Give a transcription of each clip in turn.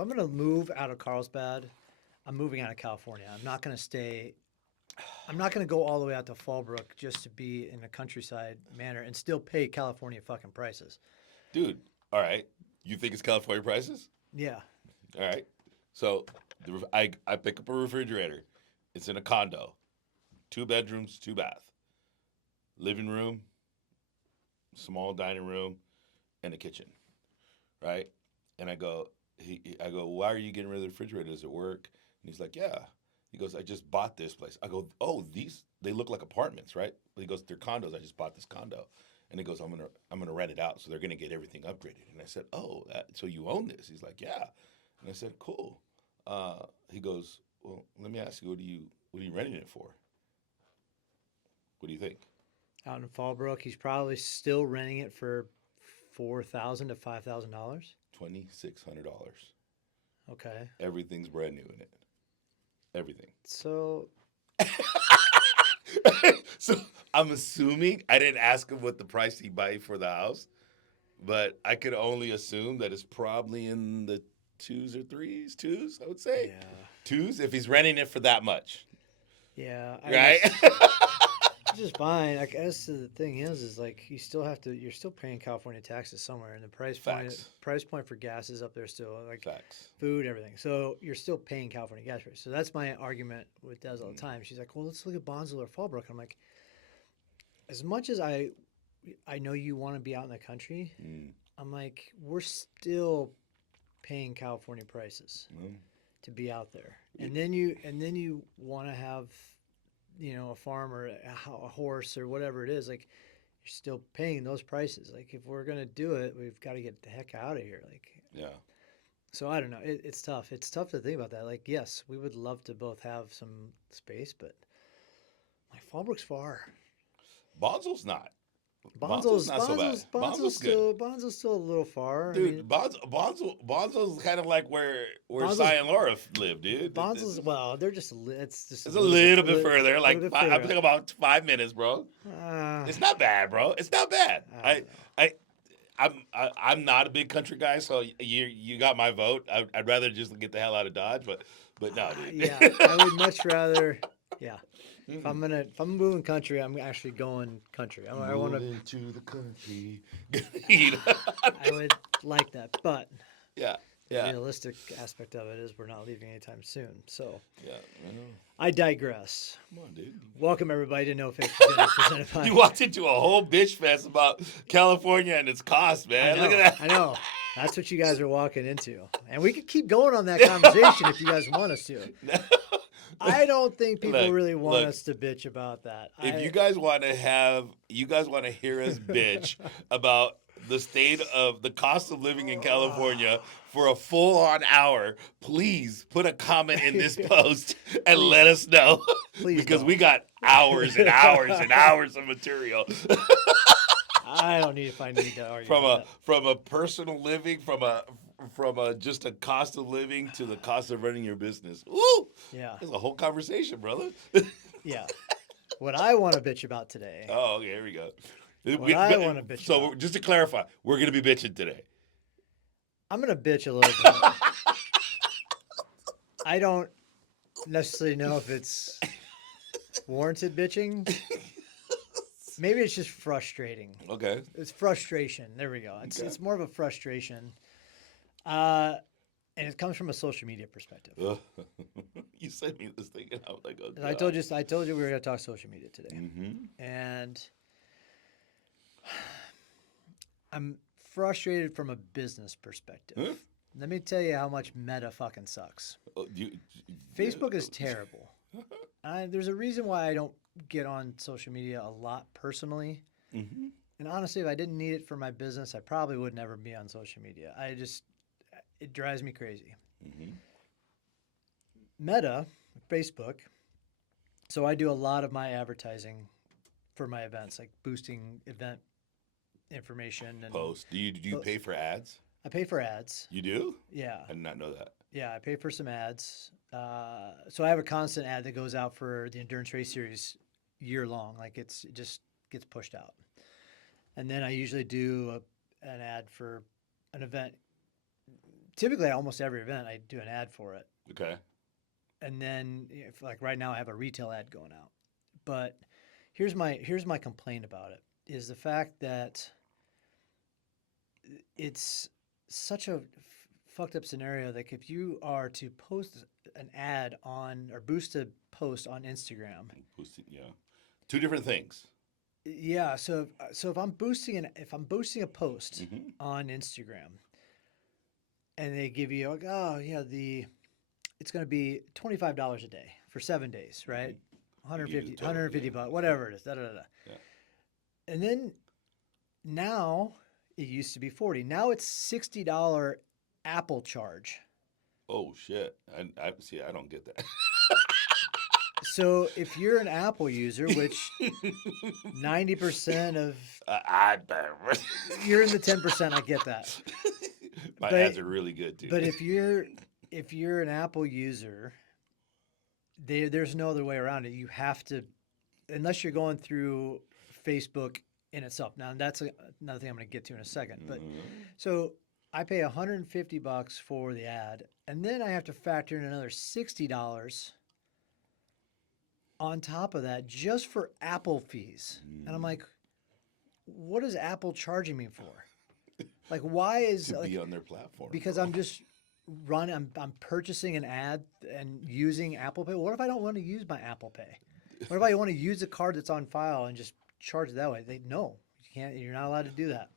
I'm going to move out of Carlsbad, I'm moving out of California. I'm not going to stay. I'm not going to go all the way out to Fallbrook just to be in a countryside manner and still pay California fucking prices. Dude, all right. You think it's California prices? Yeah. All right. So I pick up a refrigerator. It's in a condo, 2 bedrooms, 2 bath, living room, small dining room, and a kitchen, right? And I go, why are you getting rid of the refrigerator? Does it work? And he's like, yeah. He goes, I just bought this place. I go, oh, they look like apartments, right? He goes, they're condos. I just bought this condo. And he goes, I'm gonna rent it out, so they're gonna get everything upgraded. And I said, oh, so you own this? He's like, yeah. And I said, cool. He goes, well, let me ask you, what are you renting it for? What do you think? Out in Fallbrook, he's probably still renting it for $4,000 to $5,000. $2,600. Okay. Everything's brand new in it. Everything. So So I'm assuming I didn't ask him what the price he buy for the house, but I could only assume that it's probably in the twos or threes, twos. I would say yeah, twos if he's renting it for that much, yeah. right? Which is fine. I guess the thing is like you still have to. You're still paying California taxes somewhere, and the Facts. price point for gas is up there still. Like Facts. food, everything. So you're still paying California gas rates. So that's my argument with Des all the time. She's like, well, let's look at Bonsall or Fallbrook. I'm like, as much as I know you want to be out in the country, I'm like, we're still paying California prices to be out there. And then you want to have, a farm or a horse or whatever it is, like you're still paying those prices. Like if we're going to do it, we've got to get the heck out of here. Like, Yeah. so I don't know. It's tough. It's tough to think about that. Like, yes, we would love to both have some space, but like Fallbrook's far. Bonsall's not. Bonzo's not so bad. Bonsall's good. Bonzo's still a little far. Dude, I mean, Bonsall's kind of like where Bonzo's- Cy and Laura live, dude. Bonzo's well, they're just It's a little bit further. a Like little bit I further. think about 5 minutes, bro. It's not bad, bro. It's not bad. I I'm not a big country guy, so you got my vote. I'd rather just get the hell out of Dodge, but no, dude. yeah, I would much rather. Yeah, if I'm moving country, I'm actually going country. I want to. Moving to the country. I would like that, but Yeah. the Yeah. realistic aspect of it is we're not leaving anytime soon. So Yeah. I know. I digress. Come on, dude. Welcome everybody to No Fake Presenter, presented by. You walked into a whole bitch fest about California and its cost, man. Look at that. I know. That's what you guys are walking into. And we could keep going on that conversation if you guys want us to. I don't think people really want us to bitch about that. If you guys want to hear us bitch about the state of the cost of living in California for a full-on hour, please put a comment in this post and let us know. Please because don't. we got hours and hours and hours of material. I don't need to find any to argue from a personal living, from a just a cost of living to the cost of running your business. Ooh, yeah, there's a whole conversation, brother. Yeah. What I want to bitch about today. Oh, okay, here we go. I want to bitch So about. just to clarify, we're gonna be bitching today. I'm gonna bitch a little bit. I don't necessarily know if it's warranted bitching. Maybe it's just frustrating. Okay. It's frustration. There we go. It's more of a frustration. And it comes from a social media perspective. You sent me this thing, and I was like, "Oh God." I told you we were going to talk social media today, and I'm frustrated from a business perspective. Huh? Let me tell you how much Meta fucking sucks. Oh, Facebook is terrible. There's a reason why I don't get on social media a lot personally. Mm-hmm. And honestly, if I didn't need it for my business, I probably would never be on social media. It drives me crazy. Mm-hmm. Meta, Facebook. So I do a lot of my advertising for my events, like boosting event information and Post. Do you pay for ads? I pay for ads. You do? Yeah. I did not know that. Yeah, I pay for some ads. So I have a constant ad that goes out for the Endurance Race Series year long. Like it just gets pushed out. And then I usually do an ad for an event typically almost every event I do an ad for it. Okay. And then if like right now I have a retail ad going out. But here's my complaint about it is the fact that it's such a fucked up scenario. Like if you are to post an ad on or boost a post on Instagram, Boosting, yeah. Two different things. yeah. So if I'm boosting a post Mm-hmm. on Instagram, and they give you like, oh yeah, it's going to be $25 a day for 7 days, right? Mm-hmm. You need to tell them, 150 yeah. bucks, whatever it is, da da da. Yeah. And then now it used to be 40. Now it's $60 Apple charge. Oh shit! I see. I don't get that. So if you're an Apple user, which 90% of I bet. you're in the 10%, I get that. My But- ads are really good too. But if you're an Apple user, there's no other way around it. You have to, unless you're going through Facebook in itself. Now that's another thing I'm going to get to in a second. But Mhm. so I pay $150 for the ad, and then I have to factor in another $60 on top of that just for Apple fees. And I'm like, what is Apple charging me for? Like, why is to like, be on their platform because bro. I'm just I'm purchasing an ad and using Apple Pay. What if I don't want to use my Apple Pay? What if I want to use a card that's on file and just charge it that way? No, you can't. You're not allowed to do that.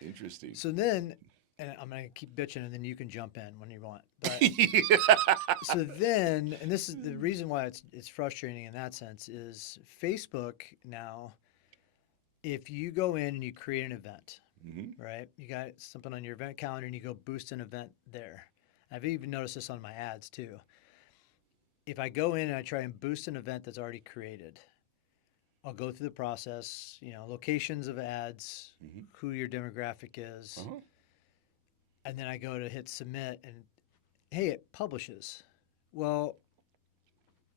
Interesting. So then, and I'm gonna keep bitching, and then you can jump in when you want. But so then, and this is the reason why it's frustrating in that sense is Facebook now. If you go in and you create an event, Mm-hmm. right? You got something on your event calendar and you go boost an event there. I've even noticed this on my ads too. If I go in and I try and boost an event that's already created, I'll go through the process, locations of ads, Mhm. who your demographic is, Uh-huh. and then I go to hit submit and hey, it publishes. Well,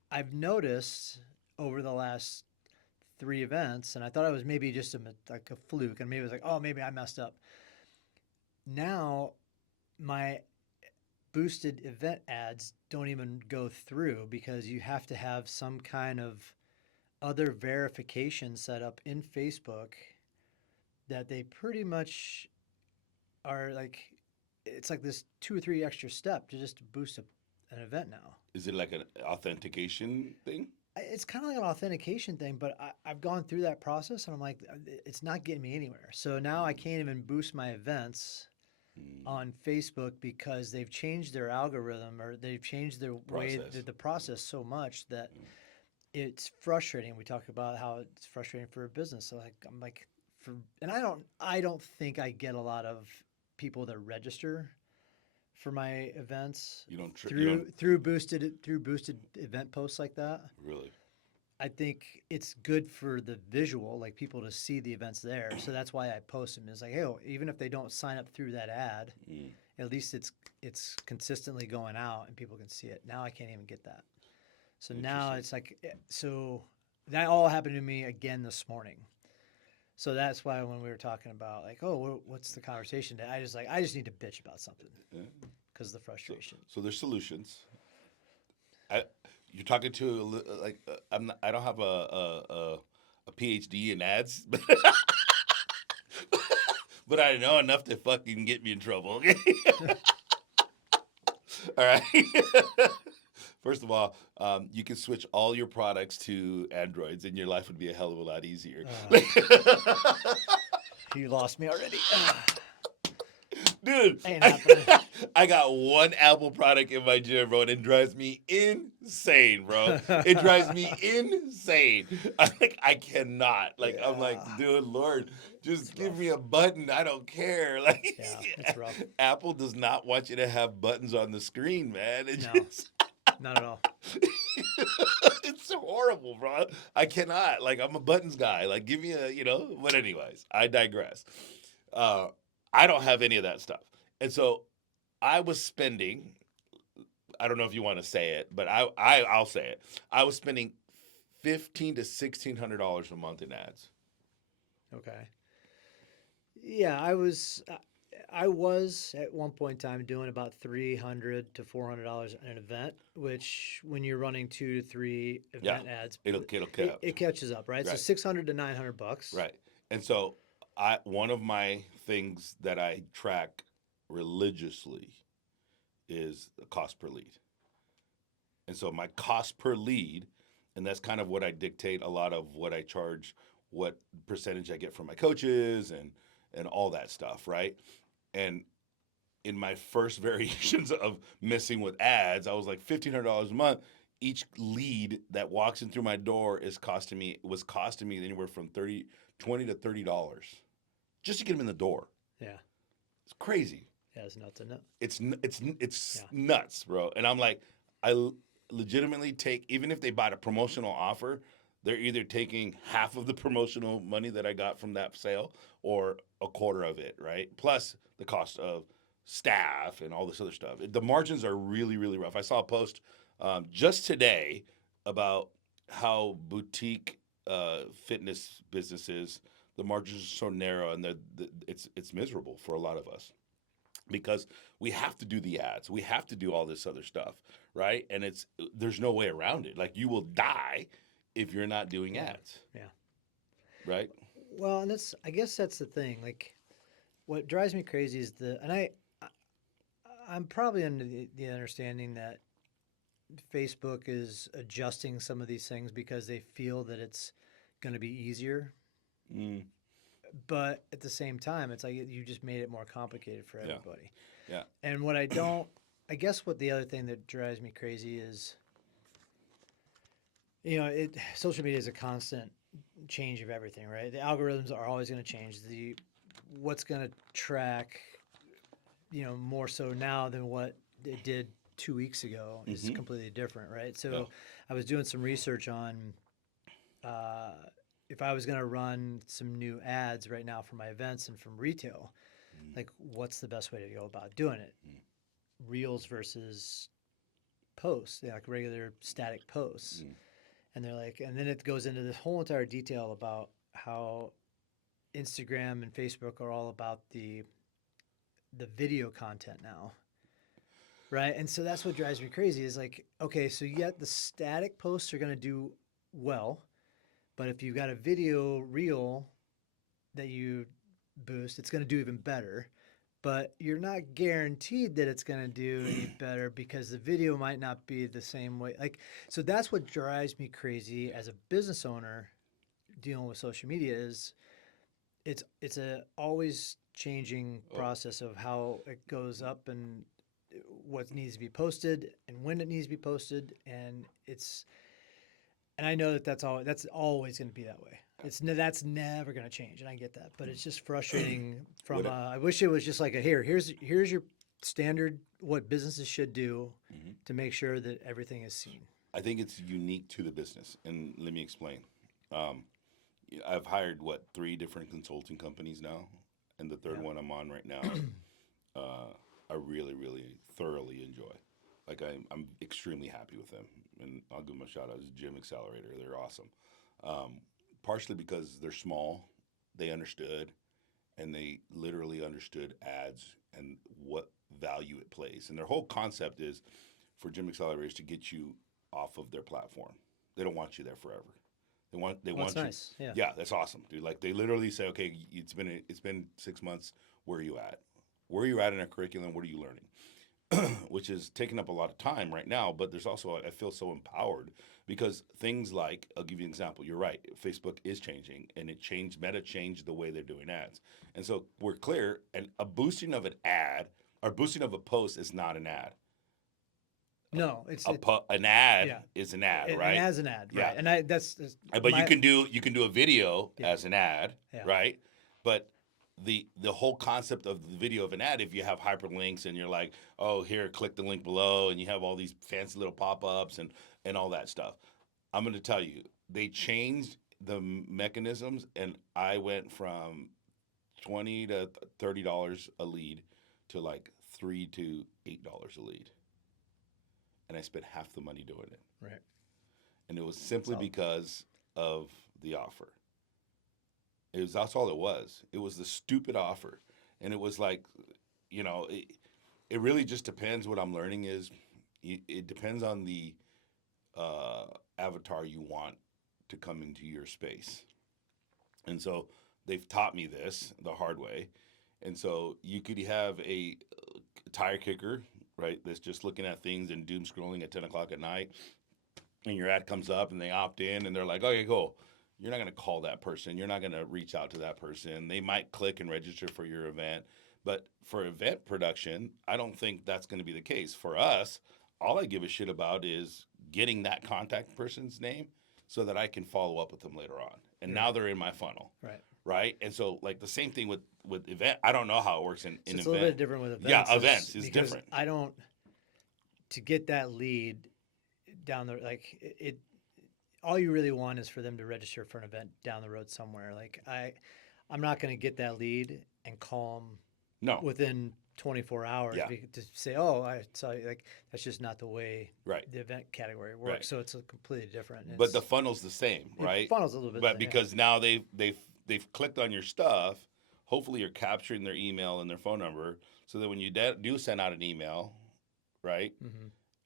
I've noticed over the last 3 events, and I thought it was maybe just like a fluke, and maybe it was like, oh, maybe I messed up. Now, my boosted event ads don't even go through because you have to have some kind of other verification set up in Facebook that they pretty much are like, it's like this 2 or 3 extra step to just boost an event now. Is it like an authentication thing? It's kind of like an authentication thing, but I've gone through that process and I'm like, it's not getting me anywhere. So now I can't even boost my events on Facebook because they've changed their algorithm or they've changed their way, Process. the process so much that it's frustrating. We talk about how it's frustrating for a business. So like, I'm like, and I don't think I get a lot of people that register for my events You don't through boosted event posts like that. really. I think it's good for the visual, like people to see the events there. So that's why I post them. It's like, hey, even if they don't sign up through that ad, at least it's consistently going out and people can see it. Now I can't even get that. So now it's like, so that all happened to me again this morning. So that's why when we were talking about like, oh, what's the conversation? I just need to bitch about something because of the frustration. So there's solutions. You're talking to like I don't have a PhD in ads, but I know enough to fucking get me in trouble. Okay. All right. First of all, you can switch all your products to Androids, and your life would be a hell of a lot easier. You lost me already. Dude, Ain't happening. I got one Apple product in my gym, bro, and it drives me insane, bro. It drives me insane. I cannot. I'm like, dude, Lord, just give me a button. I don't care. Like, Yeah, it's rough. Apple does not want you to have buttons on the screen, man. No. Not at all. It's so horrible, bro. I cannot. Like, I'm a buttons guy. Like, give me But anyways, I digress. I don't have any of that stuff. And so I was spending, I don't know if you want to say it, but I'll say it. I was spending $1,500 to $1,600 a month in ads. Okay. Yeah, I was at one point in time doing about $300 to $400 an event, which when you're running 2 to 3 Yeah, event ads, it'll it, catch. it catches up, right? So Right. 600 to $900. Right. And so one of my things that I track religiously is the cost per lead. And so my cost per lead, and that's kind of what I dictate a lot of what I charge, what percentage I get from my coaches and all that stuff, right? And in my first variations of messing with ads, I was like $1,500 a month. Each lead that walks in through my door was costing me anywhere from $20 to $30 just to get them in the door. Yeah. It's crazy. Yeah, it's nuts, isn't it? It's Yeah. nuts, bro. And I'm like, I legitimately take, even if they bought a promotional offer, they're either taking half of the promotional money that I got from that sale or a quarter of it, right? Plus the cost of staff and all this other stuff. The margins are really, really rough. I saw a post just today about how boutique fitness businesses, the margins are so narrow, and it's miserable for a lot of us because we have to do the ads, we have to do all this other stuff, right? And there's no way around it. Like, you will die if you're not doing ads, Yeah. right? Well, and I guess that's the thing. Like, what drives me crazy is I'm probably under the understanding that Facebook is adjusting some of these things because they feel that it's going to be easier. Mm, But at the same time, it's like you just made it more complicated for yeah, everybody. yeah, And I guess what the other thing that drives me crazy is, social media is a constant change of everything, right? The algorithms are always going to change. What's going to track, more so now than what it did 2 weeks ago is Mhm. completely different, right? So Yeah. I was doing some research on uh, if I was going to run some new ads right now for my events and from retail, like what's the best way to go about doing it? Reels versus posts, like regular static posts. Mm. And they're like, and then it goes into this whole entire detail about how Instagram and Facebook are all about the video content now. Right. And so that's what drives me crazy is like, okay, so yet the static posts are going to do well, but if you've got a video reel that you boost, it's going to do even better. But you're not guaranteed that it's going to do any better because the video might not be the same way. Like, so that's what drives me crazy as a business owner dealing with social media is it's a always changing Oh, process of how it goes up and what needs to be posted and when it needs to be posted and I know that that's always going to be that way. That's never going to change, and I get that. But it's just frustrating. Would it? I wish it was just like here's your standard what businesses should do Mhm. to make sure that everything is seen. I think it's unique to the business, and let me explain. Um, I've hired 3 different consulting companies now, and the third Yeah. one I'm on right now, I really, really thoroughly enjoy. Like, I'm extremely happy with them, and I'll give them a shout out. It's Gym Accelerator. They're awesome. Um, Partially because they're small, they understood, and they literally understood ads and what value it plays. And their whole concept is for Gym Accelerators to get you off of their platform. They don't want you there forever. They Well, want that's you. nice. Yeah. Yeah, that's awesome, dude. Like, they literally say, okay, it's been 6 months. Where are you at? Where are you at in a curriculum? What are you learning? Which is taking up a lot of time right now. But there's also, I feel so empowered because things like, I'll give you an example. You're right. Facebook is changing, and Meta changed the way they're doing ads. And so we're clear, and a boosting of an ad or boosting of a post is not an ad. No, An ad yeah, is an ad, and right? as an ad, Yeah. right? And that's But you my can do a video yeah as an ad, yeah right? But the whole concept of the video of an ad, if you have hyperlinks and you're like, oh, here, click the link below, and you have all these fancy little pop-ups and all that stuff. I'm going to tell you, they changed the mechanisms, and I went from $20 to $30 a lead to like $3 to $8 a lead, and I spent half the money doing it, right. and it was simply So because of the offer. That's all it was. It was the stupid offer, and it was like it really just depends. What I'm learning is it depends on the avatar you want to come into your space. And so they've taught me this the hard way. And so you could have a tire kicker, right, that's just looking at things and doom scrolling at 10 o'clock at night. And your ad comes up and they opt in and they're like, okay, cool. You're not going to call that person. You're not going to reach out to that person. They might click and register for your event. But for event production, I don't think that's going to be the case. For us, all I give a shit about is getting that contact person's name so that I can follow up with them later on. And now they're in my funnel. Right. Right. And so, like, the same thing with event. I don't know how it works in It's event. a little bit different with events. Yeah, events is because different. I don't, to get that lead down the, like, all you really want is for them to register for an event down the road somewhere. Like, I'm not going to get that lead and call them No. within 24 hours to say, oh, I saw you. Like, that's just not the way Right. the event category works. Right. So it's a completely different. But the funnel's the same, right? The funnel's a little bit But the same, because now they've clicked on your stuff, hopefully you're capturing their email and their phone number so that when you do send out an email, right,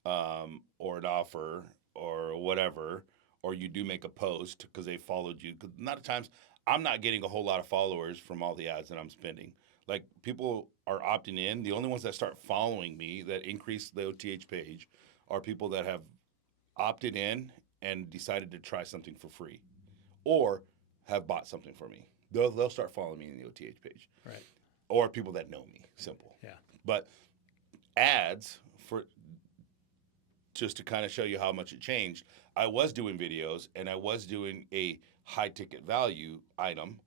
or an offer or whatever, or you do make a post because they followed you. Because a lot of times I'm not getting a whole lot of followers from all the ads that I'm spending. Like, people are opting in. The only ones that start following me that increase the OTH page are people that have opted in and decided to try something for free or have bought something for me. They'll start following me in the OTH page. Right. Or people that know me. Simple. Yeah. But ads, for just to kind of show you how much it changed, I was doing videos and I was doing a high ticket value item,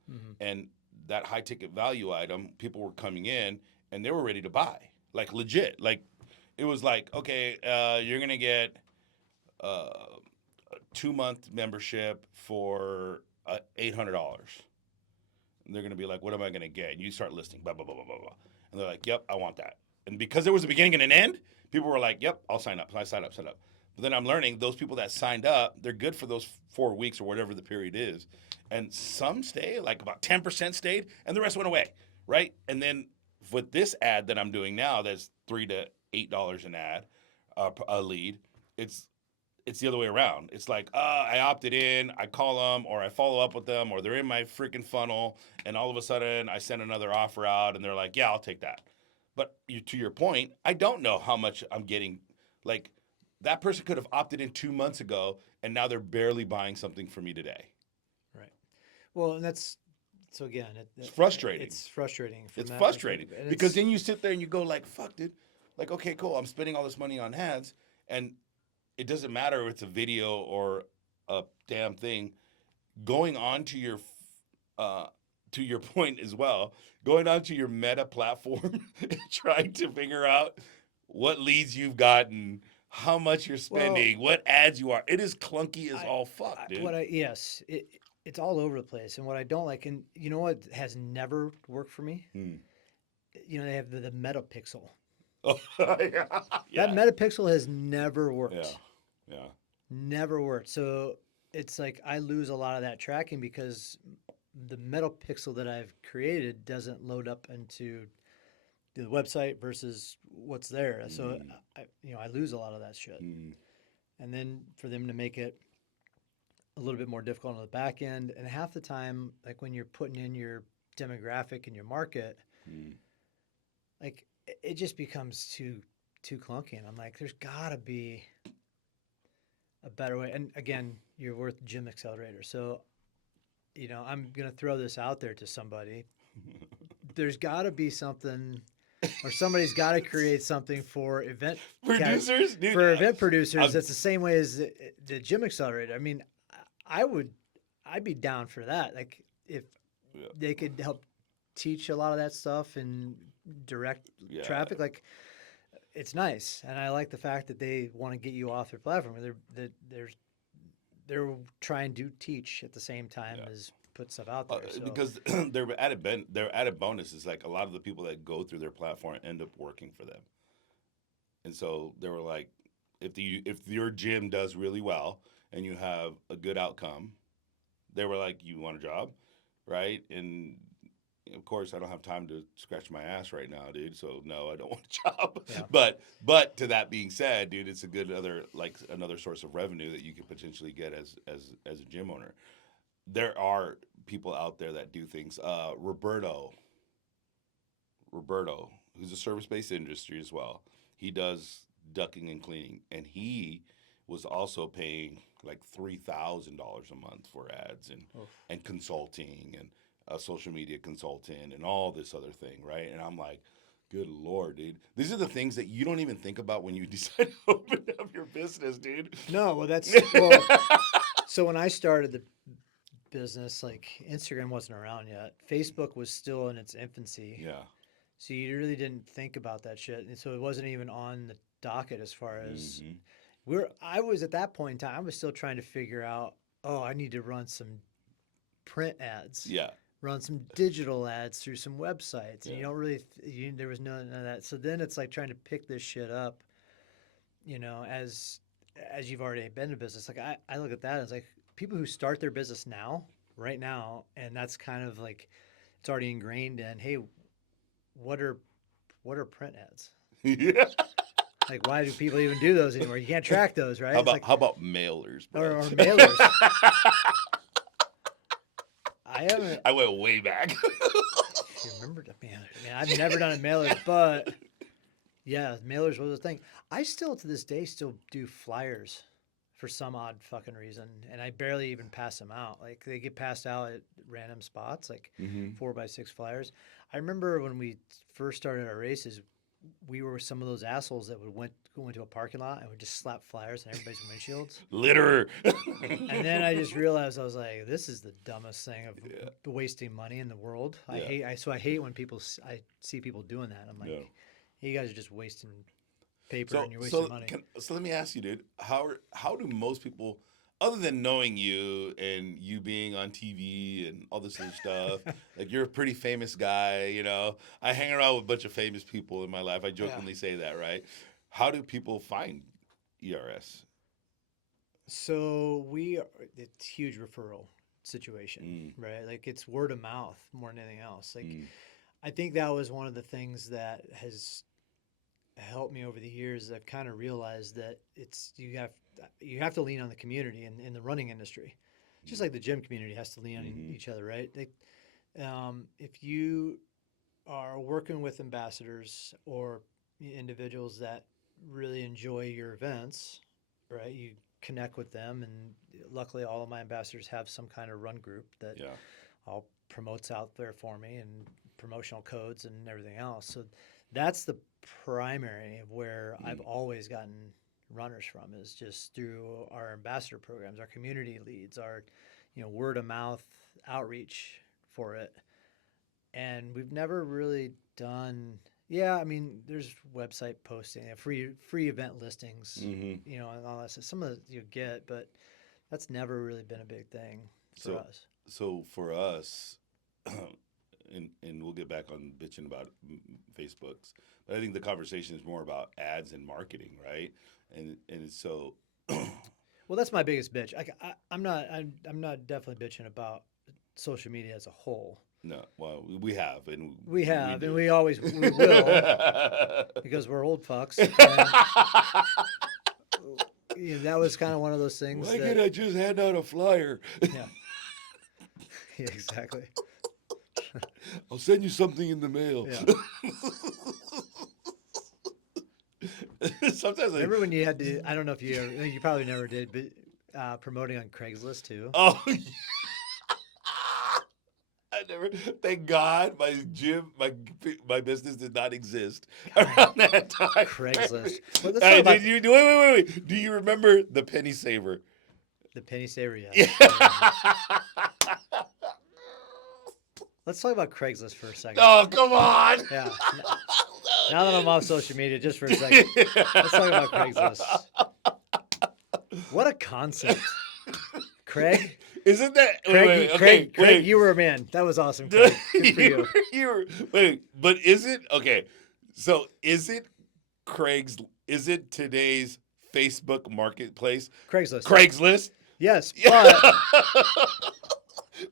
and that high ticket value item, people were coming in and they were ready to buy, like legit. Like, it was like, okay, you're gonna get a 2-month membership for $800. And they're gonna be like, what am I gonna get? And you start listing, blah blah blah blah blah blah, and they're like, yep, I want that. And because there was a beginning and an end, people were like, yep, I'll sign up. I sign up. But then I'm learning those people that signed up, they're good for those 4 weeks or whatever the period is. And some stay, like about 10% stayed, and the rest went away, right? And then with this ad that I'm doing now, that's $3 to $8 an ad, a lead. It's the other way around. It's like, I opted in, I call them, or I follow up with them, or they're in my freaking funnel, and all of a sudden I send another offer out, and they're like, yeah, I'll take that. But to your point, I don't know how much I'm getting. Like, that person could have opted in 2 months ago, and now they're barely buying something for me today. Right. Well, and that's, so again, it's frustrating. It's frustrating. It's frustrating because then you sit there and you go like, fuck, dude. Like, okay, cool. I'm spending all this money on ads, and it doesn't matter if it's a video or a damn thing. Going on to your point as well, going onto your Meta platform and trying to figure out what leads you've gotten, how much you're spending, what ads you are. It is clunky as all fuck, dude. Yes, it's all over the place. And what I don't like, and you know what has never worked for me? You know, they have the Metapixel. Oh, yeah. That Metapixel has never worked. Yeah. Never worked. So it's like I lose a lot of that tracking because the Metapixel that I've created doesn't load up into the website versus what's there. So I lose a lot of that shit. And then for them to make it a little bit more difficult on the back end, and half the time, like when you're putting in your demographic and your market, like it just becomes too clunky. And I'm like, there's gotta be a better way. And again, you're worth Gym Accelerator. So, you know, I'm going to throw this out there to somebody. There's got to be something, or somebody's got to create something for event producers. Event producers. That's the same way as the Gym Accelerator. I mean, I'd be down for that. Like if they could help teach a lot of that stuff and direct traffic, like it's nice. And I like the fact that they want to get you off their platform. They're trying to teach at the same time as put stuff out there. So. Because their added bonus is like a lot of the people that go through their platform end up working for them. And so they were like, if your gym does really well and you have a good outcome, they were like, you want a job, right? And of course, I don't have time to scratch my ass right now, dude. So no, I don't want a job. Yeah. But to that being said, dude, it's a good another source of revenue that you could potentially get as a gym owner. There are people out there that do things. Roberto, who's a service-based industry as well. He does ducking and cleaning, and he was also paying like $3,000 a month for ads and consulting and a social media consultant and all this other thing, right? And I'm like, good Lord, dude. These are the things that you don't even think about when you decide to open up your business, dude. No, well, so when I started the business, like Instagram wasn't around yet. Facebook was still in its infancy. Yeah. So you really didn't think about that shit. And so it wasn't even on the docket as far as I was at that point in time, I was still trying to figure out, I need to run some print ads. Yeah. Run some digital ads through some websites. And Yeah. you don't really, there was none of that. So then it's like trying to pick this shit up, as you've already been in business. Like I look at that as like people who start their business right now, and that's kind of like, it's already ingrained in, hey, what are print ads? Yeah. Like, why do people even do those anymore? You can't track those, right? How about mailers, bro? Or mailers? I went way back. If you remember the mailers, man, I've never done a mailer, but yeah, mailers was a thing. I still to this day still do flyers for some odd fucking reason, and I barely even pass them out. Like they get passed out at random spots, like 4x6 flyers. I remember when we first started our races, we were some of those assholes that would go into a parking lot and would just slap flyers on everybody's windshields. Litter. And then I just realized, I was like, this is the dumbest thing of wasting money in the world. I hate when I see people doing that. I'm like, you guys are just wasting paper and you're wasting money. So let me ask you, dude, how do most people, other than knowing you and you being on TV and all this other stuff, like you're a pretty famous guy, I hang around with a bunch of famous people in my life. I jokingly say that, right? How do people find ERS? So it's a huge referral situation, right? Like it's word of mouth more than anything else. Like I think that was one of the things that has helped me over the years. I've kind of realized that you have to lean on the community in the running industry, just like the gym community has to lean on each other, right? If you are working with ambassadors or individuals that really enjoy your events, right? You connect with them, and luckily all of my ambassadors have some kind of run group that all promotes out there for me, and promotional codes and everything else. So that's the primary of where I've always gotten runners from, is just through our ambassador programs, our community leads, our word of mouth outreach for it. And we've never really done there's website posting, free event listings, and all that stuff. Some of it you get, but that's never really been a big thing for us. So for us, and we'll get back on bitching about Facebooks, but I think the conversation is more about ads and marketing, right? And so, well, that's my biggest bitch. I'm not definitely bitching about social media as a whole. No, well, we have, and we always will, because we're old fucks. And, that was kind of one of those things. Why can't I just hand out a flyer? Yeah, exactly. I'll send you something in the mail. Yeah. Sometimes remember when you had to? I don't know if you probably never did, but promoting on Craigslist too. Oh. I never. Thank God, my business did not exist around that time. Craigslist. Well, wait. Do you remember the penny saver? The penny saver, yeah. Let's talk about Craigslist for a second. Oh, come on. Yeah. Now that I'm off social media, just for a second, let's talk about Craigslist. What a concept, Craig. Isn't that Craig, you were a man. That was awesome, Craig. Good for you. But is it okay? So is it today's Facebook marketplace? Craigslist. Yes.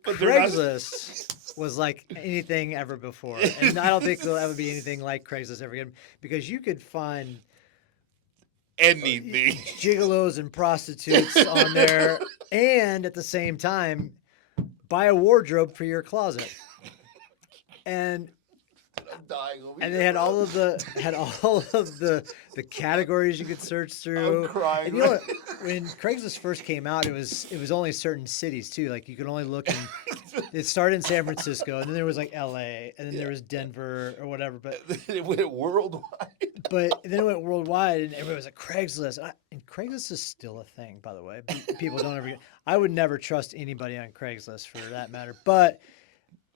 But Craigslist was like anything ever before, and I don't think there'll ever be anything like Craigslist ever again because you could find Anything. gigolos and prostitutes on there, and at the same time, buy a wardrobe for your closet. And I'm dying over and here, they had bro. all of the categories you could search through. I'm crying. And you know what? When Craigslist first came out, it was only certain cities too. Like you could only look in. It started in San Francisco, and then there was like L.A., and then there was Denver or whatever. But It went worldwide. but then it went worldwide, and everybody was like Craigslist. And Craigslist is still a thing, by the way. People don't ever. I would never trust anybody on Craigslist for that matter. But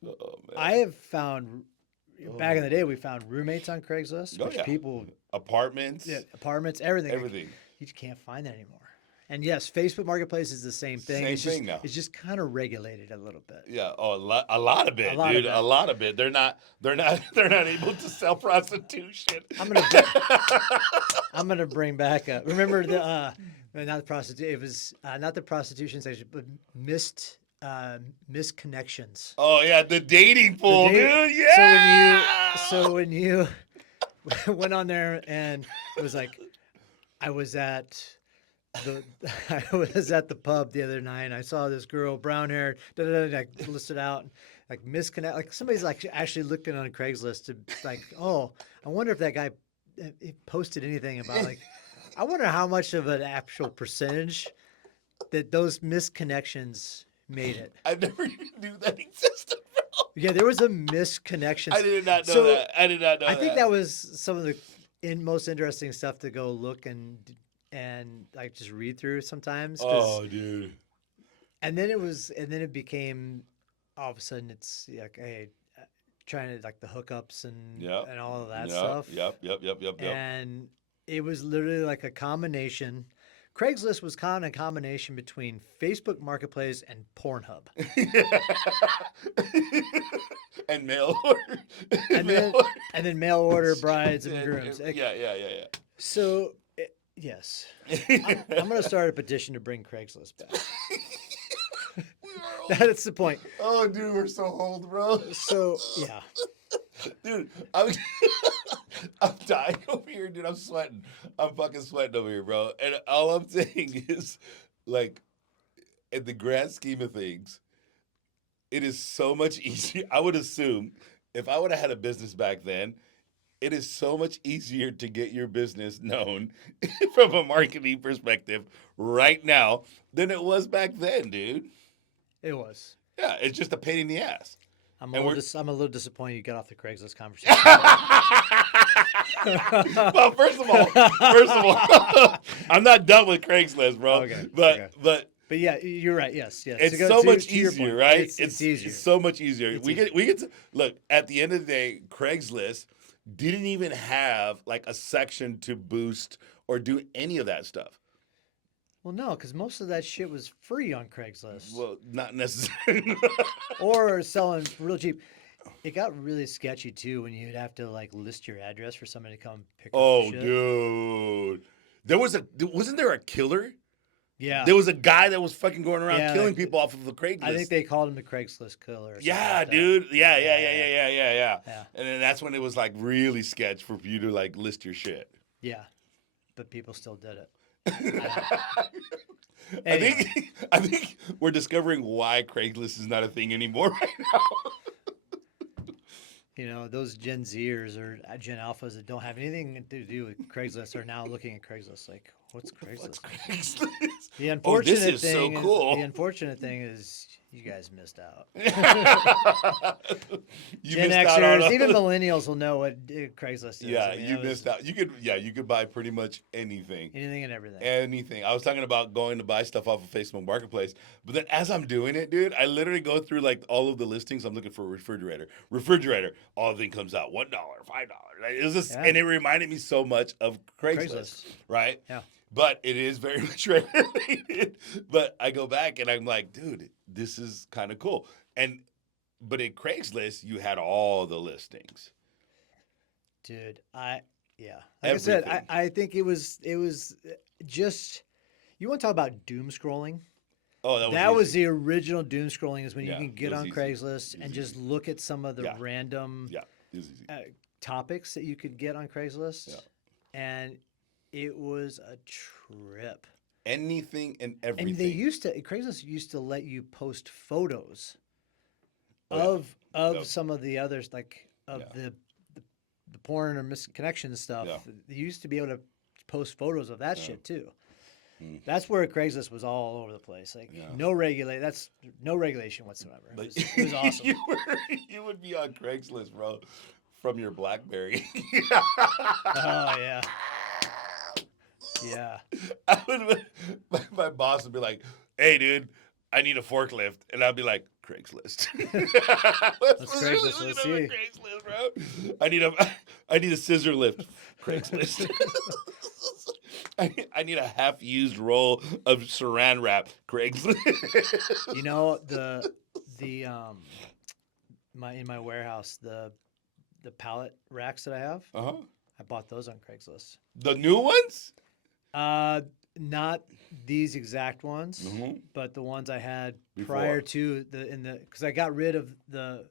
Oh man. I have found. Back in the day, we found roommates on Craigslist, Oh, which yeah. people, Apartments. apartments, everything. Everything. You just can't find that anymore. And yes, Facebook Marketplace is the same thing. Same it's just, thing now. It's just kind of regulated a little bit. Yeah, oh, a lot of it, A lot of dude. it. A lot of it. They're not able to sell prostitution. I'm gonna bring back up. Remember the not the prostitute. It was not the prostitution section, but misconnections. Oh yeah, the dating pool, dude. Yeah. So when you went on there and it was like, I was at the pub the other night and I saw this girl, brown hair, like listed out, like misconnect, like somebody's like actually looking on Craigslist to like, oh, I wonder if that guy posted anything about like, I wonder how much of an actual percentage that those misconnections made it. I never even knew that existed, bro. Yeah, there was a misconnection. I did not know that. I did not know that. I think that was some of the most interesting stuff to go look and like just read through sometimes. Oh, dude. And then it became all of a sudden it's like, hey, trying to like the hookups and all of that stuff. Yep. And it was literally like a combination. Craigslist was kind of a combination between Facebook Marketplace and Pornhub. And mail order. And then mail order brides and grooms. Yeah. So, yes. I'm going to start a petition to bring Craigslist back. That's the point. Oh, dude, we're so old, bro. So, yeah. Dude, I'm dying over here, dude. I'm sweating. I'm fucking sweating over here, bro. And all I'm saying is, like, in the grand scheme of things, it is so much easier. I would assume if I would have had a business back then, it is so much easier to get your business known from a marketing perspective right now than it was back then, dude. It was. Yeah, it's just a pain in the ass. I'm a little disappointed you got off the Craigslist conversation. Well, first of all, I'm not done with Craigslist, bro. Okay. But yeah, you're right. Yes. it's so much easier, right? It's easier. It's so much easier. We get to look at the end of the day. Craigslist didn't even have like a section to boost or do any of that stuff. Well, no, because most of that shit was free on Craigslist. Well, not necessarily. Or selling real cheap. It got really sketchy too when you'd have to like list your address for somebody to come pick up your shit. Dude, wasn't there a killer? Yeah, There was a guy that was fucking going around killing like, people off of the Craigslist. I think they called him the Craigslist Killer. Or yeah, like dude. that. Yeah. Yeah. And then that's when it was like really sketch for you to like list your shit. Yeah, but people still did it. I think we're discovering why Craigslist is not a thing anymore right now. You know, those Gen Zers or Gen Alphas that don't have anything to do with Craigslist are now looking at Craigslist like, what's Craigslist? The unfortunate this is so thing cool. The unfortunate thing is you guys missed out. You Gen missed out on Xers, all even the- millennials will know what Craigslist is. Yeah, I mean, you missed out. You could buy pretty much anything. anything and everything. Anything. I was talking about going to buy stuff off of Facebook Marketplace, but then as I'm doing it, dude, I literally go through like all of the listings. I'm looking for a refrigerator. All the thing comes out $1, $5. Like, it was just, and it reminded me so much of Craigslist. Right? Yeah. But it is very much regulated. But I go back and I'm like, dude, this is kind of cool. But in Craigslist, you had all the listings. Dude, like I said, I think it was just, you want to talk about doom scrolling? Oh, that was That was easy. the original doom scrolling. Is when you Yeah, can it get was on easy. Craigslist It and was just easy. look at some of the Yeah, random yeah, it was easy. topics that you could get on Yeah, Craigslist, and it was a trip. anything and And they everything. used to Craigslist used to let you post photos Oh yeah, of the, some of the others, like of yeah, the porn or misconnection stuff. yeah, They used to be able to post photos of that yeah, shit too. mm, That's where Craigslist was all over the place. Like yeah. that's no regulation whatsoever. But It was awesome. you would be on Craigslist, bro, from your BlackBerry. Oh yeah. Yeah. My boss would be like, "Hey, dude, I need a forklift," and I'd be like, "Craigslist." Let's Literally Craigslist. looking Let's up see. at Craigslist, bro. I need a scissor lift. Craigslist. I need a half-used roll of Saran wrap. Craigslist. You know the my in my warehouse the pallet racks that I have. Uh-huh. I bought those on Craigslist. The new ones? Uh, not these exact ones, Mhm. but the ones I had Before. prior to because I got rid of the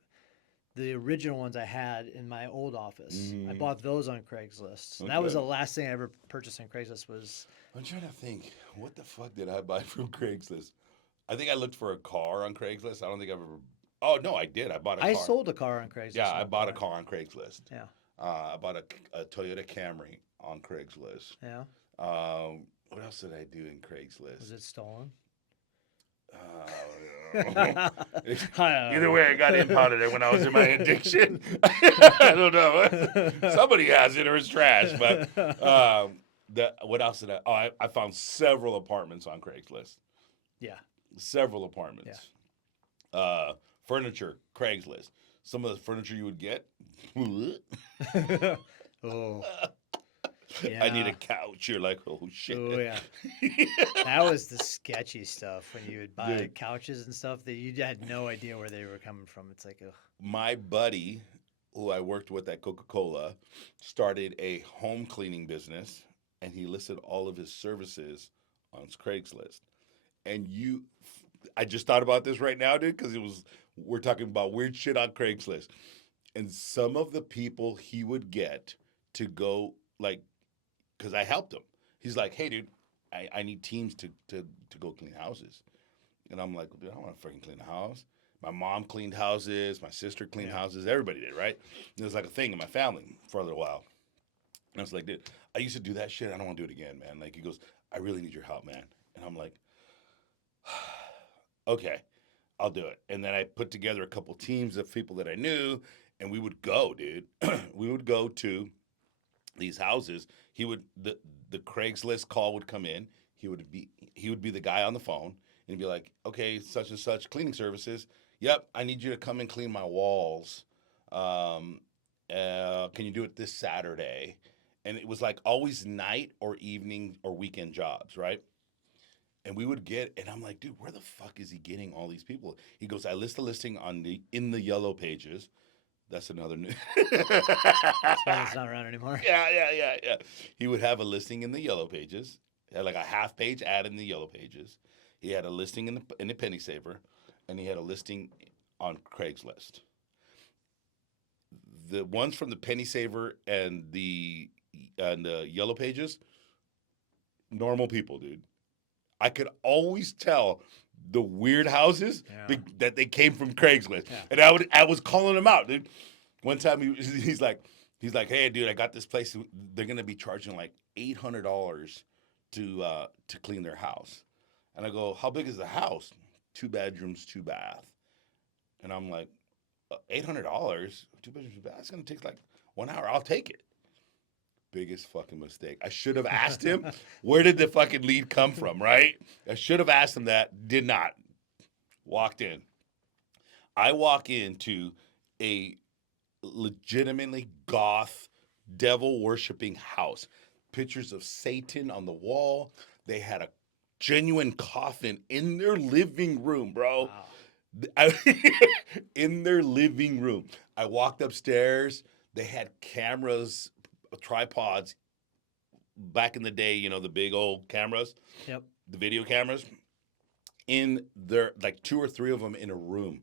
original ones I had in my old office. I Mhm. bought those on Craigslist. And that was Okay. the last thing I ever purchased on Craigslist was I'm trying to think. What the fuck did I buy from Craigslist? I think I looked for a car on Craigslist. I don't think I've ever. Oh no, I did. I bought a I car. sold a car on Craigslist. Yeah, at I one bought a point. car on Craigslist. Yeah. I bought a Toyota Camry on Craigslist. Yeah. What else did I do in Craigslist? Was it stolen? Either way, I got impounded it when I was in my addiction. I don't know. Somebody has it or it's trash. But what else did I? Oh, I found several apartments on Craigslist. Yeah. Several apartments. Furniture, Craigslist. Some of the furniture you would get. Oh. I need a Yeah. couch. You're like, oh shit. Oh yeah. That was the sketchy stuff when you would buy Dude. couches and stuff that you had no idea where they were coming from. It's like, ugh. My buddy, who I worked with at Coca-Cola, started a home cleaning business, and he listed all of his services on Craigslist. And I just thought about this right now, dude, because we're talking about weird shit on Craigslist, and some of the people he would get to go like, because I helped him. He's like, hey, dude, I need teams to go clean houses, and I'm like, dude, I don't want to freaking clean a house. My mom cleaned houses. My sister cleaned houses. Everybody did, right? It was like a thing in my family for a little while. And I was like, dude, I used to do that shit. I don't want to do it again, man. Like, he goes, I really need your help, man. And I'm like, okay, I'll do it. And then I put together a couple teams of people that I knew, and we would go, dude. We would go to these houses. The Craigslist call would come in. He would be the guy on the phone and be like, okay, such and such cleaning services. Yep, I need you to come and clean my walls. Can you do it this Saturday? And it was like always night or evening or weekend jobs, right? And we would and I'm like, dude, where the fuck is he getting all these people? He goes, I list a listing in the yellow pages. That's another new. It's not around anymore. Yeah. He would have a listing in the yellow pages. He had like a half page ad in the yellow pages. He had a listing in the penny saver, and he had a listing on Craigslist. The ones from the penny saver and the yellow pages, normal people, dude. I could always tell the weird houses Yeah. that they came from Craigslist, Yeah. and I was calling them out, dude. One time he's like, hey, dude, I got this place. They're gonna be charging like $800 to clean their house, and I go, how big is the house? 2 bedrooms, 2 bath, and I'm like, $800, 2 bedrooms, 2 bath. It's gonna take like 1 hour. I'll take it. Biggest fucking mistake. I should have asked him, where did the fucking lead come from, right? I should have asked him that. Did not. Walked in. I walk into a legitimately goth, devil-worshipping house. Pictures of Satan on the wall. They had a genuine coffin in their living room, bro. Wow. In their living room. I walked upstairs. They had cameras, tripods. Back in the day, the big old cameras. Yep. The video cameras. in their, like 2 or 3 of them in a room,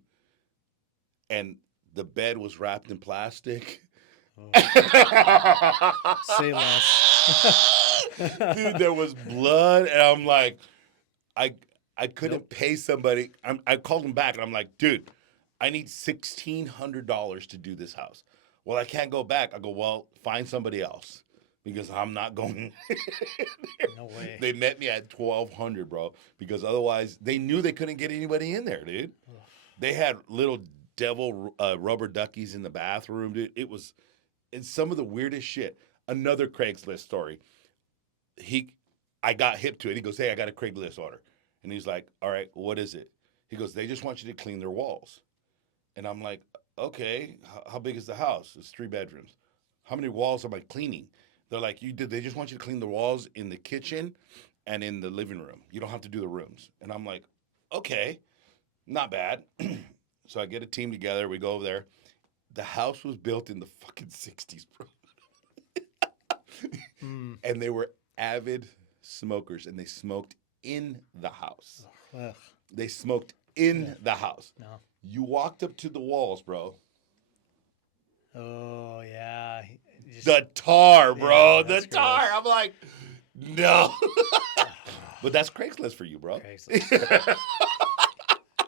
and the bed was wrapped in plastic. Say less. Dude, there was blood, and I'm like, I couldn't Nope. pay somebody. I called him back, and I'm like, dude, I need $1,600 to do this house. Well, I can't go back. I go, well, find somebody else because I'm not going. No way. They met me at 1,200, bro, because otherwise they knew they couldn't get anybody in there, dude. They had little devil rubber duckies in the bathroom, dude. It was, it's some of the weirdest shit. Another Craigslist story. I got hip to it. He goes, hey, I got a Craigslist order. And he's like, all right, what is it? He goes, they just want you to clean their walls. And I'm like, okay, how big is the house? It's 3 bedrooms. How many walls am I cleaning? They're like, they just want you to clean the walls in the kitchen and in the living room. You don't have to do the rooms. And I'm like, okay, not bad. So I get a team together. We go over there. The house was built in the fucking 60s, bro. And they were avid smokers, and they smoked in the house. Ugh. They smoked in the house. No. You walked up to the walls, bro. Oh yeah. The tar, bro. Yeah, The that's tar. gross. I'm like, no. But that's Craigslist for you, bro. Craigslist.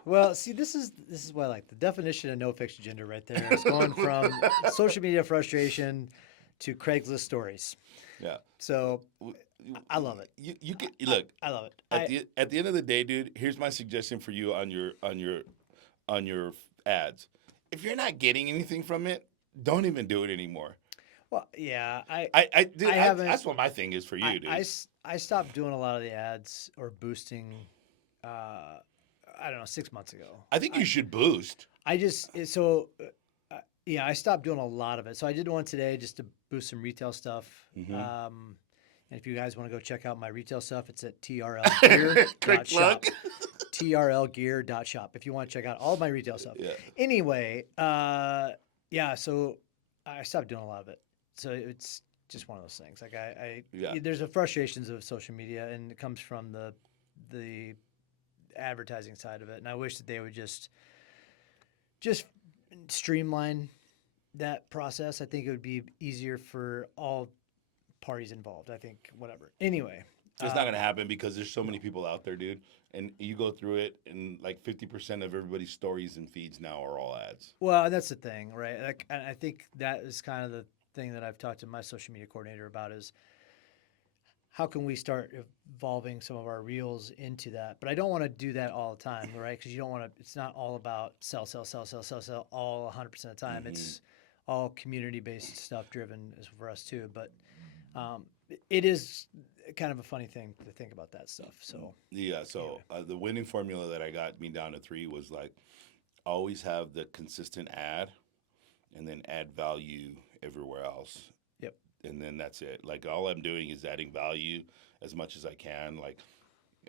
Well, see, this is what I like. The definition of no fixed gender right there. It's going from social media frustration to Craigslist stories. Yeah. So I love it. You can look. I love it. At the end of the day, dude, here's my suggestion for you on your ads. If you're not getting anything from it, don't even do it anymore. Well, yeah, Dude, haven't. that's what my thing is for you, dude. I stopped doing a lot of the ads or boosting. I don't know, 6 months ago. I think you should boost. Yeah, I stopped doing a lot of it. So I did one today just to boost some retail stuff. Mm-hmm. And if you guys want to go check out my retail stuff, it's at trlgear.shop. trlgear.shop if you want to check out all my retail stuff. Yeah. Anyway, yeah, so I stopped doing a lot of it. So it's just one of those things. Like there's a frustrations of social media, and it comes from the advertising side of it. And I wish that they would just streamline that process. I think it would be easier for all parties involved. I think whatever. Anyway, it's not gonna happen because there's so many people out there, dude. And you go through it, and like 50% of everybody's stories and feeds now are all ads. Well, that's the thing, right? Like, and I think that is kind of the thing that I've talked to my social media coordinator about is how can we start evolving some of our reels into that? But I don't want to do that all the time, right? Because you don't want to. It's not all about sell all 100% of the time. Mm-hmm. It's all community-based stuff driven is for us too. But it is kind of a funny thing to think about that stuff. So yeah. So the winning formula that I got me down to 3 was like always have the consistent ad, and then add value everywhere else. Yep. And then that's it. Like all I'm doing is adding value as much as I can, like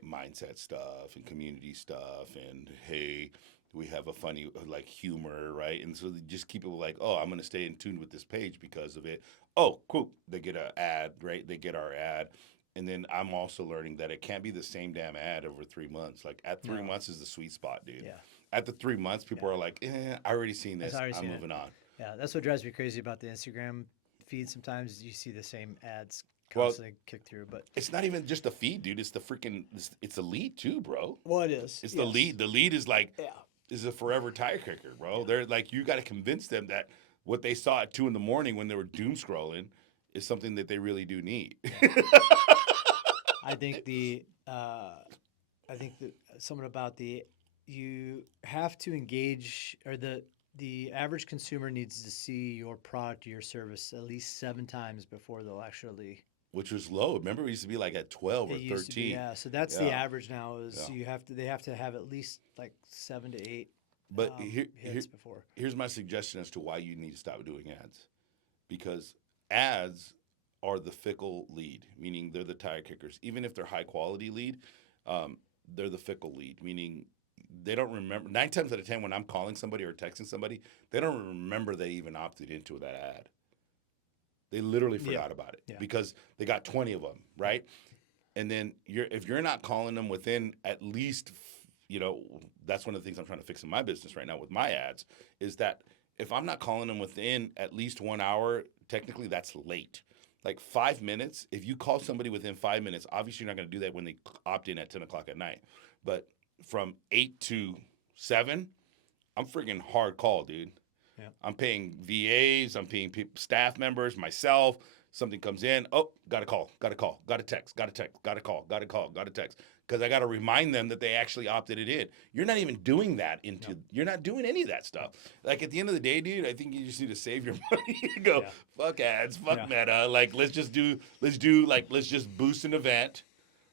mindset stuff and community stuff, and hey, we have a funny like humor, right? And so just keep it like, oh, I'm gonna stay in tune with this page because of it. Oh, cool. They get an ad, right? They get our ad. And then I'm also learning that it can't be the same damn ad over 3 months. Like at 3 months is the sweet spot, dude. Yeah. At the 3 months, people are like, I already seen this. I'm moving on. Yeah, that's what drives me crazy about the Instagram feed. Sometimes you see the same ads constantly kick through, but it's not even just the feed, dude. It's the freaking, it's the lead too, bro. Well, it is. It's the lead. The lead is like, is a forever tire kicker, bro. Yeah. They're like, you got to convince them that what they saw at 2 a.m. when they were doom scrolling is something that they really do need. I think something about you have to engage, or the average consumer needs to see your product or your service at least 7 times before they'll actually. Which was low. Remember, it used to be like at 12 or 13. Yeah, so that's the average now. Is they have to have at least like 7 to 8. But hits before. Here's my suggestion as to why you need to stop doing ads, because ads are the fickle lead, meaning they're the tire kickers. Even if they're high quality lead, they're the fickle lead, meaning they don't remember. 9 times out of 10, when I'm calling somebody or texting somebody, they don't remember they even opted into that ad. They literally forgot about it because they got 20 of them, right? And then if you're not calling them within at least you know, that's one of the things I'm trying to fix in my business right now with my ads is that if I'm not calling them within at least 1 hour, technically that's late. Like 5 minutes, if you call somebody within 5 minutes, obviously you're not going to do that when they opt in at 10 o'clock at night. But from 8 to 7, I'm freaking hard call, dude. Yeah. I'm paying VAs, I'm paying staff members, myself. Something comes in, oh, got a call, got a call, got a text, got a text, got a call, got a call, got a text. Because I got to remind them that they actually opted it in. You're not even doing that you're not doing any of that stuff. Like at the end of the day, dude, I think you just need to save your money and go, fuck ads, fuck Meta. Like let's just boost an event,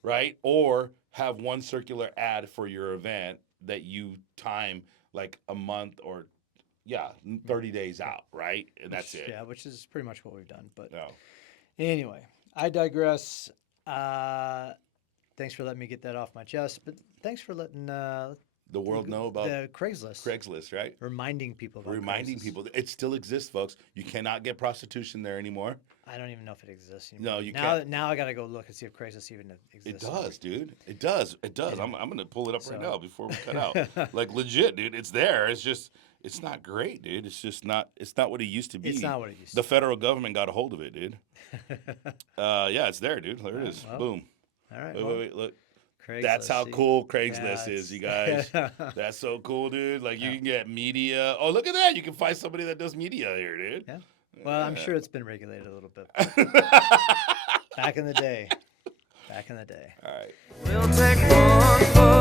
right? Or have one circular ad for your event that you time like a month or 30 days out, right? And that's it. Yeah, which is pretty much what we've done. But No. anyway, I digress. Thanks for letting me get that off my chest. But thanks for letting The world know about the Craigslist. Craigslist, right? Reminding people about Reminding Craigslist. people. It still exists, folks. You cannot get prostitution there anymore. I don't even know if it exists anymore. No, you can't. Now I got to go look and see if Craigslist even exists. It does, dude. It does. It does. Yeah. I'm going to pull it up right now before we cut out. Like legit, dude. It's there. It's just, it's not great, dude. It's just not, it's not what it used to be. It's not what it used to be. The federal government got a hold of it, dude. Yeah, it's there, dude. There it is. Well, Boom. All right. Wait, look. Craigslist, That's how see? cool Craigslist is, you guys. That's so cool, dude. Like you can get media. Oh, look at that. You can find somebody that does media here, dude. Yeah. Well, I'm sure it's been regulated a little bit. Back in the day. All right. We'll take one for